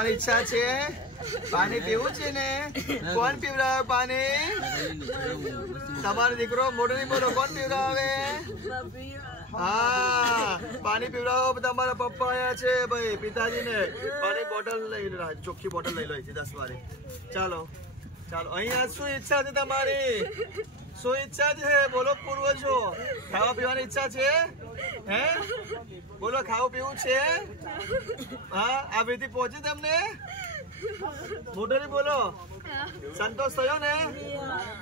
પીવાની ઈચ્છા છે? પાણી પીવું છે ને? કોણ પીવડાવે પાણી? તમારો દીકરો મોઢું નહીં બોલો, કોણ પીવડાવે? હા, પાણી પીવડાવો. તમારા પપ્પા આયા છે ભાઈ, પિતાજી ને પાણી બોટલ લઈ લો, ચોખ્ખી બોટલ લઈ લો 10 વાળી. ચાલો ચાલો, અહીંયા શું ઈચ્છા છે તમારી? શું ઈચ્છા છે બોલો? પૂર્વજો ખાવા પીવાની ઈચ્છા છે? હે બોલો, ખાવું પીવું છે? હા, આ વિધિ પહોંચી તમને? મોઢું બોલો, સંતોષ થયો ને?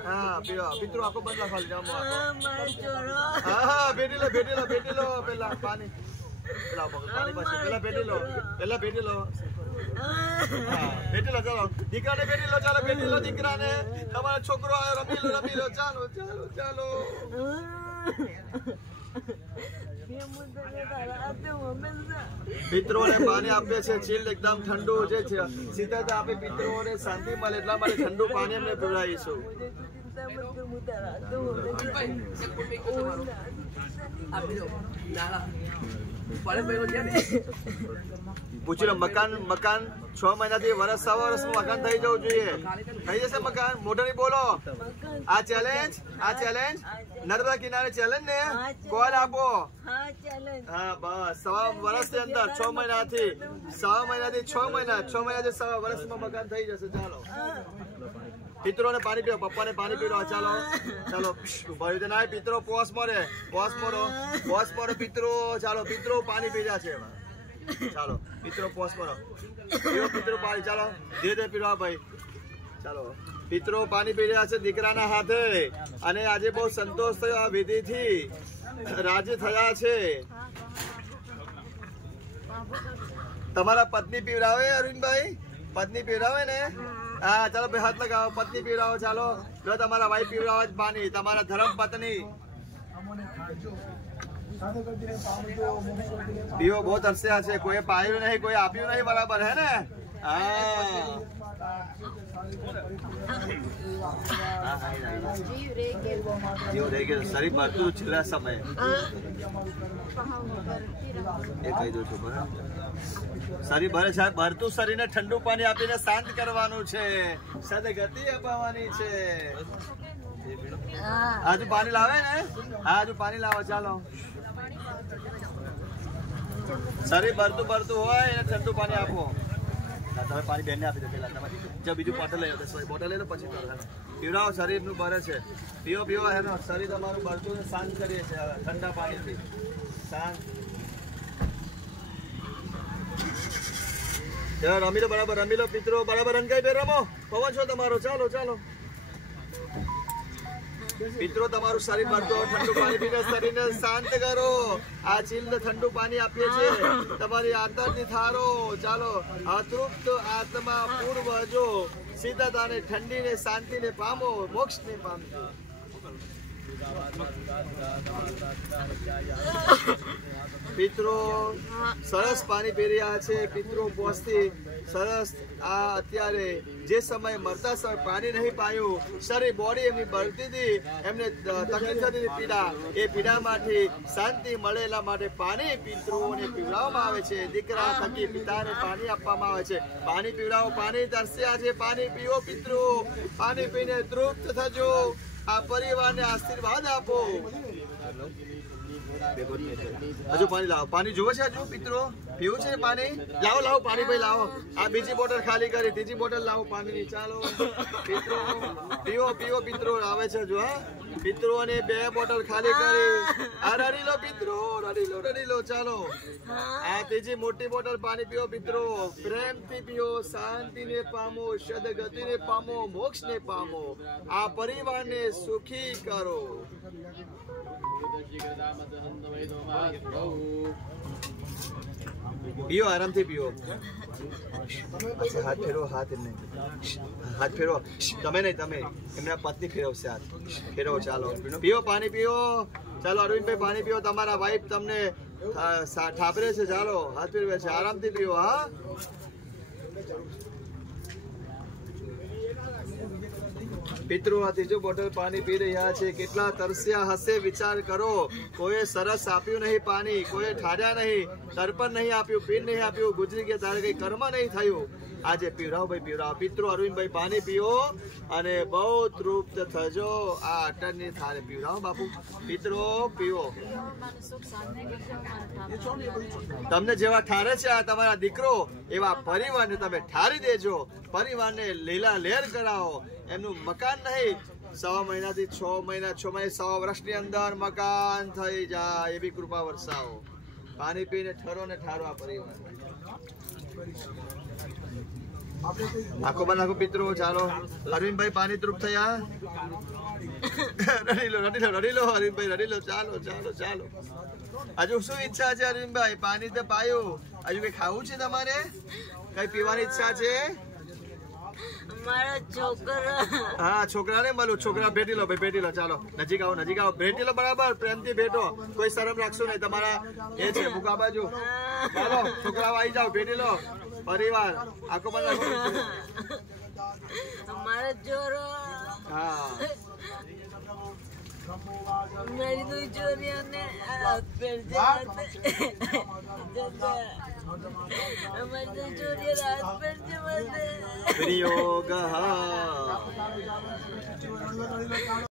હા, પીવા પિતૃ આખો બદલા ખાલી જામો. હા હા, ભેટી લો પેલા પાણી, પાણી પછી પેલા ભેટી લો. હા, ભેટી લો. ચાલો દીકરાને ભેટી લો, ચાલો ભેટી લો દીકરાને. તમારો છોકરો આવ્યો, રમી લો. ચાલો. પિતૃઓને પાણી આપે છે, ચીલ એકદમ ઠંડુ જે છે, સીધા આપે પિતૃઓને શાંતિ મળે એટલા માટે ઠંડુ પાણી અમને પીવડાવીશું. પૂછી લો, મકાન 6 મહિનાથી વર્ષ મકાન થઈ જવું જોઈએ. થઈ જશે મકાન? મોઢું બોલો. આ ચેલેન્જ નર્મદા કિનારે ચેલેન્જ ને કોલ આપો. હા બસ, 1.5 વર્ષની અંદર 6 મહિનાથી 6 વર્ષમાં મકાન થઈ જશે. ચાલો પિતરોને પાણી પીવો, પપ્પાને પાણી પીવો. ચાલો ભર્યું ના પિતરો પોસ મરે પિતરો. ચાલો પિતરો પાણી પીધા છે. ચાલો પિતરો પોસ મરો, પિતરો પાણી. ચાલો ધીરે પીવા ભાઈ. ચાલો પિતરો પાણી પી રહ્યા છે દીકરાના હાથે, અને આજે બહુ સંતોષ થયો આ વિધિ થી, રાજી થયા છે. તમારા પત્ની પીવડાવે અરવિંદભાઈ? પત્ની પીવડાવે ને? હા ચાલો ભાઈ હાથ લગાવો, પત્ની પીવડાવો. ચાલો જો તમારા વાઈફ પીવડાવો જ પાણી, તમારા ધર્મ પત્ની પીવો. બહુ તરસ્યા છે, કોઈ પાયું નહીં, કોઈ આપ્યું નહીં, બરાબર હે ને? શરીર ભરતું છેલ્લા સમય એ કહી દઉં છું બરાબર. શરીર ભરે છે, ભરતું શરીરને ઠંડુ પાણી આપીને શાંત કરવાનું છે, સદગતિ અપાવવાની છે. આજુ પાણી લાવે ને? હા હજુ પાણી લાવો. ચાલો શરીર ભરતું હોય એને ઠંડુ પાણી આપો. તમે પાણી બેનને આપી દો પેલા. તમારી બીજું બોટલ લઈ લો, બોટલ લઈ લો પછી પીવડાવો. શરીર નું ભરે છે, પીવો એનો શરીર તમારું ભરતું શાંત કરીએ છીએ ઠંડા પાણીથી. શાંત રમી લો, બરાબર રમી લો પિતરો, બરાબર રંગાઈ બે રમો. પવન છો તમારો. ચાલો પિતરો તમારું શરીર ભરતો ઠંડુ પાણી પીને શરીરને શાંત કરો. આ ચીલને ઠંડુ પાણી આપીએ છીએ, તમારી આંતરની થારો. ચાલો અતૃપ્ત આત્મા પૂર્વજો સીધતાને ઠંડીને શાંતિને પામો, મોક્ષને પામજો. પિતરો સરસ પાણી પી રહ્યા છે. પિતરો પહોંચતી સરસ. આ અત્યારે જે સમય મરતા સમય પાણી નહીં પાયું, શરીર બોડી એમની બળતી હતી, એમને તકલીફ થતી પીડા, એ પીડામાંથી શાંતિ મળેલા માટે પાણી પિતૃઓને પીવડાવવામાં આવે છે. દીકરા થકી પિતાને પાણી આપવામાં આવે છે. પાણી પીવડાવો, પાણી તરસ્યા છે, પાણી પીવો પિતૃ. પાણી પીને તૃપ્ત થજો. આ પરિવારને આશીર્વાદ આપો. હજુ પાણી લાવો. પાણી જોવે છે હજુ પિતરો? પીવું છે પાણી? લાવો પાણી ભાઈ લાવો. આ બીજી બોટલ ખાલી કરી, ત્રીજી બોટલ લાવો પાણીની. ચાલો પિતરો પીવો પિતરો આવે છે હજુ. હા પિતરોને 2 બોટલ ખાલી કરી. આ રડી લો પિતરો, રડી લો. ચાલો આ ત્રીજી મોટી બોટલ પાણી પીવો પિતરો. પ્રેમથી પીવો, શાંતિને પામો, સદગતિને પામો, મોક્ષને પામો. આ પરિવારને સુખી કરો. પીઓ, આરામથી પીઓ. હાથ ફેરો, હાથ ફેરો. તમે નહીં, તમે એમના પત્ની ફેરવશે. હાથ ફેરવો. ચાલો પીઓ, પાણી પીઓ. ચાલો અરવિંદભાઈ પાણી પીઓ. તમારા વાઈફ તમને ઠાબરે છે. ચાલો હાથ ફેરવે છે, આરામથી પીઓ. હા પિતૃ આ ત્રીજું બોટલ પાણી પી રહ્યા છે. કેટલા તરસ્યા હશે વિચાર કરો. કોઈ સરસ આપ્યું નહીં પાણી, કોઈ ઠાર્યા નહીં, તર્પણ નહીં આપ્યું, પીર નહીં આપ્યું, ગુજરી ગયા તારે કઈ કર્મ નહીં થયું. આજે પીવરાવો ભાઈ, પીવરાવો. પિતૃ અરવિંદભાઈ પાણી પીવો અને બહુ તૃપ્ત થજો. આ અટણની થાળે પીવરાવો બાપુ. પિતૃ પીવો. તમને જેવા ઠારે છે આ તમારા દીકરો, એવા પરિવારને તમે ઠારી દેજો. પરિવારને લીલા લહેર કરાવો. એમનું મકાન નહીં, 6 મહિનાથી 6 મહિના 100 વર્ષની અંદર મકાન થઈ જાય એવી કૃપા વરસાવો. પાણી પીને ઠરો ને ઠારો આ પરિવાર. આખો બનાખો પિતૃ. ચાલો અરવિંદભાઈ પાણી તૃપ્ત થયા. રડી લો અરવિંદભાઈ, રડી લો. ચાલો ચાલો ચાલો. હજુ શું ઈચ્છા છે અરવિંદભાઈ? પાણી તો પાયું, હજુ કઈ ખાવું છે તમારે? કઈ પીવાની ઈચ્છા છે? હા, છોકરાને મળું. છોકરા ભેટી લો ભાઈ, ભેટી લો. ચાલો નજીક આવો, નજીક આવો. ભેટી લો બરાબર, પ્રેમથી ભેટો. કોઈ શરમ રાખશો નહીં. તમારા એ છે મુકા બાજુ. ચાલો છોકરાઓ આવી જાઓ, ભેટી લો. પરિવાર આખો બધા. હા, मेरी दो चोरियों ने हमारी दो चोरियां रात पर जमा दे वियोग.